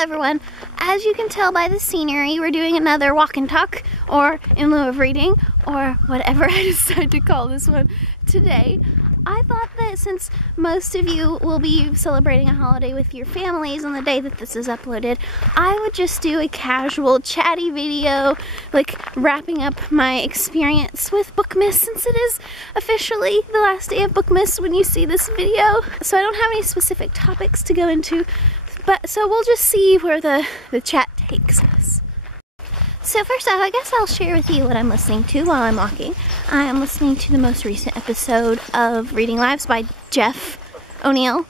Hello everyone. As you can tell by the scenery, we're doing another walk and talk, or in lieu of reading, or whatever I decide to call this one today. I thought that since most of you will be celebrating a holiday with your families on the day that this is uploaded, I would just do a casual chatty video, like wrapping up my experience with Bookmas, since it is officially the last day of Bookmas when you see this video. So I don't have any specific topics to go into, but so we'll just see where the chat takes us. So first off, I guess I'll share with you what I'm listening to while I'm walking. I am listening to the most recent episode of Reading Lives by Jeff O'Neill.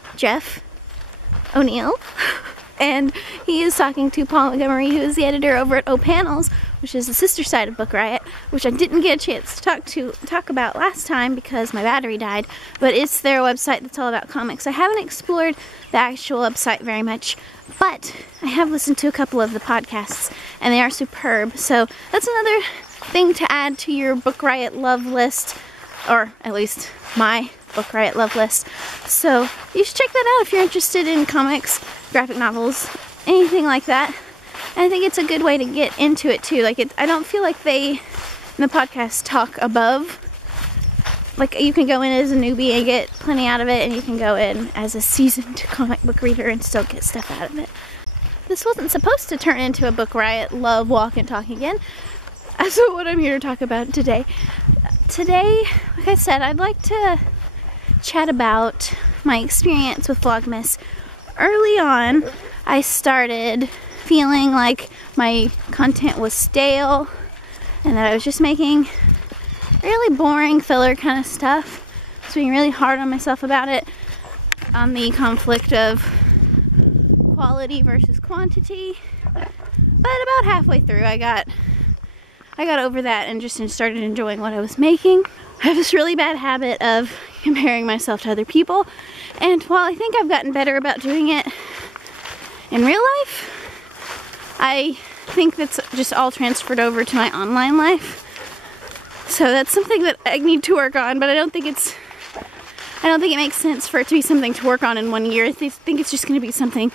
And he is talking to Paul Montgomery, who is the editor over at O Panels, which is the sister side of Book Riot, which I didn't get a chance to talk about last time because my battery died, but it's their website that's all about comics. I haven't explored the actual website very much, but I have listened to a couple of the podcasts, and they are superb. So that's another thing to add to your Book Riot love list, or at least my Book Riot love list. So you should check that out if you're interested in comics, graphic novels, anything like that. And I think it's a good way to get into it too. I don't feel like they, in the podcast, talk above. Like, you can go in as a newbie and get plenty out of it, and you can go in as a seasoned comic book reader and still get stuff out of it. This wasn't supposed to turn into a Book Riot love walk and talk again. That's what I'm here to talk about today. Today, like I said, I'd like to chat about my experience with Vlogmas. Early on, I started feeling like my content was stale and that I was just making really boring filler kind of stuff. I was being really hard on myself about it, on the conflict of quality versus quantity. But about halfway through, I got over that and just started enjoying what I was making. I have this really bad habit of comparing myself to other people, and while I think I've gotten better about doing it in real life, I think that's just all transferred over to my online life. So that's something that I need to work on, but I don't think it makes sense for it to be something to work on in 1 year. I think it's just going to be something,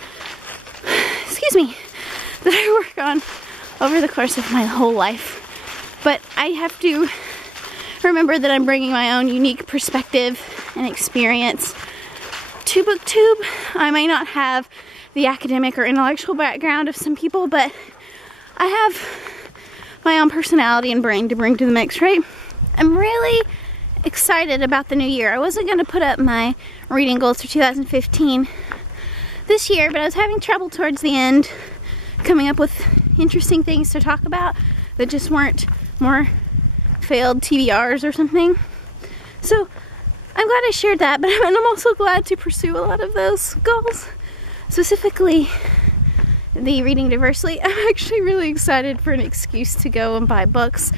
that I work on over the course of my whole life. But I have to remember that I'm bringing my own unique perspective and experience to BookTube. I may not have the academic or intellectual background of some people, but I have my own personality and brain to bring to the mix, right? I'm really excited about the new year. I wasn't going to put up my reading goals for 2015 this year, but I was having trouble towards the end coming up with interesting things to talk about that just weren't more failed TBRs or something. So I'm glad I shared that, but I'm also glad to pursue a lot of those goals. Specifically, the reading diversely. I'm actually really excited for an excuse to go and buy books.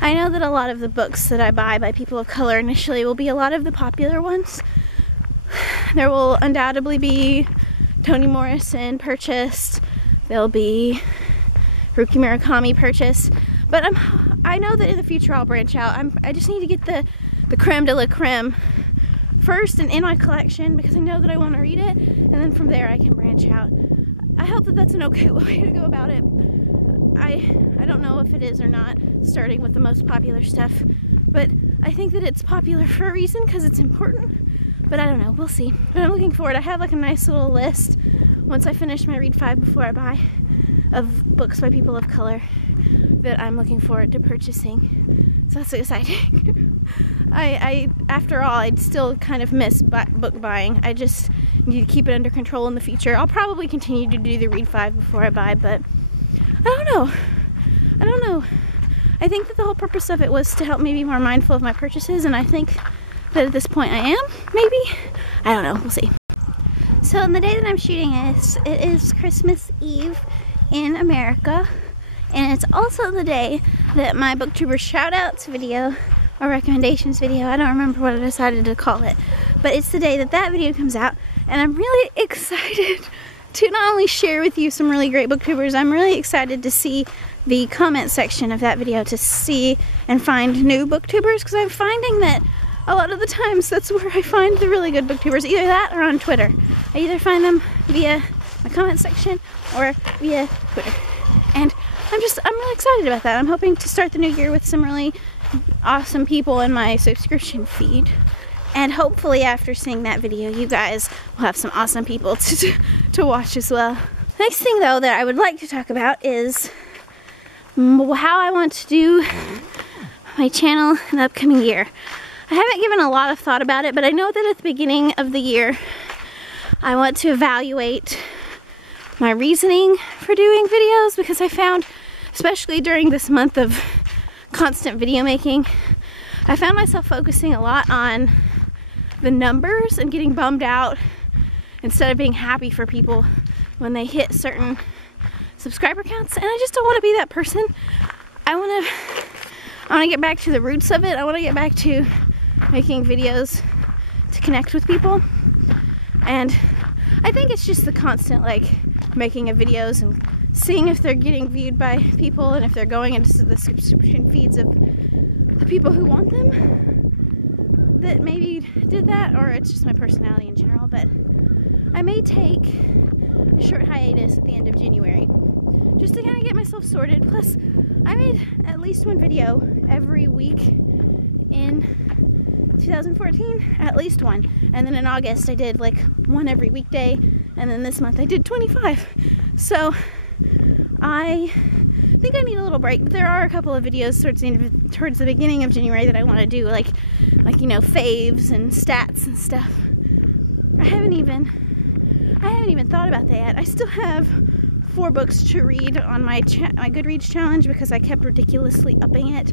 I know that a lot of the books that I buy by people of color initially will be a lot of the popular ones. There will undoubtedly be Toni Morrison purchased. There'll be Haruki Murakami purchased. But I know that in the future I'll branch out. I just need to get the creme de la creme first and in my collection, because I know that I want to read it, and then from there I can branch out. I hope that that's an okay way to go about it. I don't know if it is or not, starting with the most popular stuff, but I think that it's popular for a reason, because it's important, but I don't know, we'll see. But I'm looking forward. I have like a nice little list, once I finish my Read 5 Before I Buy, of books by people of color that I'm looking forward to purchasing. So that's exciting. After all, I'd still kind of miss book buying. I just need to keep it under control in the future. I'll probably continue to do the Read 5 Before I Buy, but I don't know. I think that the whole purpose of it was to help me be more mindful of my purchases, and I think that at this point I am, maybe? I don't know, we'll see. So on the day that I'm shooting this, it is Christmas Eve in America, and it's also the day that my BookTuber shoutouts video, or recommendations video, I don't remember what I decided to call it, but it's the day that that video comes out, and I'm really excited to not only share with you some really great booktubers, I'm really excited to see the comment section of that video, to see and find new booktubers, because I'm finding that a lot of the times that's where I find the really good booktubers, either that or on Twitter. I either find them via my comment section or via Twitter. And I'm really excited about that. I'm hoping to start the new year with some really awesome people in my subscription feed. And hopefully after seeing that video, you guys will have some awesome people to watch as well. Next thing though that I would like to talk about is how I want to do my channel in the upcoming year. I haven't given a lot of thought about it, but I know that at the beginning of the year, I want to evaluate my reasoning for doing videos, because I found, especially during this month of constant video making, I found myself focusing a lot on the numbers and getting bummed out instead of being happy for people when they hit certain subscriber counts. And I just don't want to be that person. I want to get back to the roots of it. I want to get back to making videos to connect with people. And I think it's just the constant like making of videos and seeing if they're getting viewed by people and if they're going into the subscription feeds of the people who want them that maybe did that, or it's just my personality in general. But I may take a short hiatus at the end of January just to kind of get myself sorted. Plus, I made at least one video every week in 2014, at least one. And then in August I did like one every weekday, and then this month I did 25. So I think I need a little break, but there are a couple of videos towards the beginning of January that I want to do, like you know, faves and stats and stuff. I haven't even thought about that yet. I still have 4 books to read on my Goodreads challenge because I kept ridiculously upping it.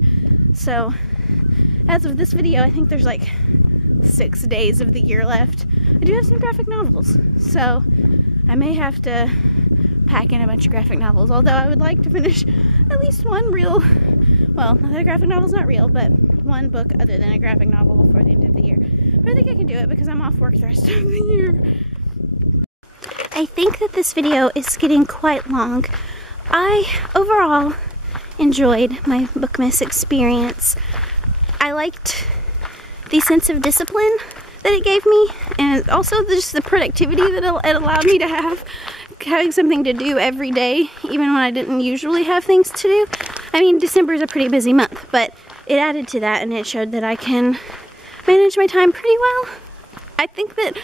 So as of this video, I think there's like 6 days of the year left. I do have some graphic novels, so I may have to pack in a bunch of graphic novels, although I would like to finish at least one real, well, not that a graphic novel's not real, but one book other than a graphic novel before the end of the year. But I think I can do it because I'm off work the rest of the year. I think that this video is getting quite long. I overall enjoyed my Bookmas experience. I liked the sense of discipline that it gave me, and also just the productivity that it allowed me to have, having something to do every day, even when I didn't usually have things to do. I mean, December is a pretty busy month, but it added to that, and it showed that I can manage my time pretty well. I think that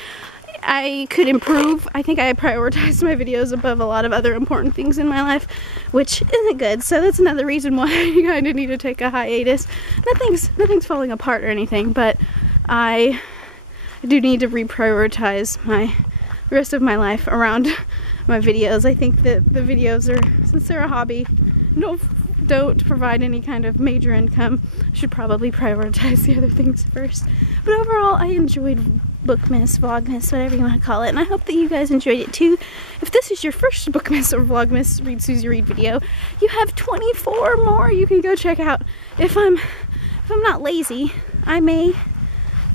I could improve. I think I prioritized my videos above a lot of other important things in my life, which isn't good. So that's another reason why I kind of need to take a hiatus. Nothing's falling apart or anything, but I do need to reprioritize the rest of my life around my videos. I think that the videos are, since they're a hobby, don't provide any kind of major income, I should probably prioritize the other things first. But overall, I enjoyed Bookmas, Vlogmas, whatever you want to call it, and I hope that you guys enjoyed it too. If this is your first Bookmas or Vlogmas Read Susie Read video, you have 24 more you can go check out. If I'm not lazy, I may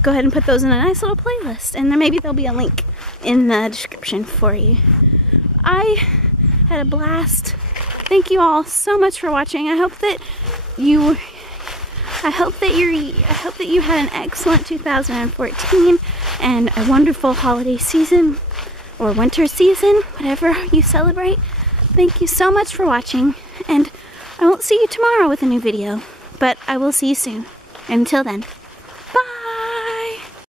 go ahead and put those in a nice little playlist, and then maybe there'll be a link in the description for you. I had a blast. Thank you all so much for watching. I hope that you had an excellent 2014 and a wonderful holiday season or winter season, whatever you celebrate. Thank you so much for watching, and I won't see you tomorrow with a new video, but I will see you soon. Until then.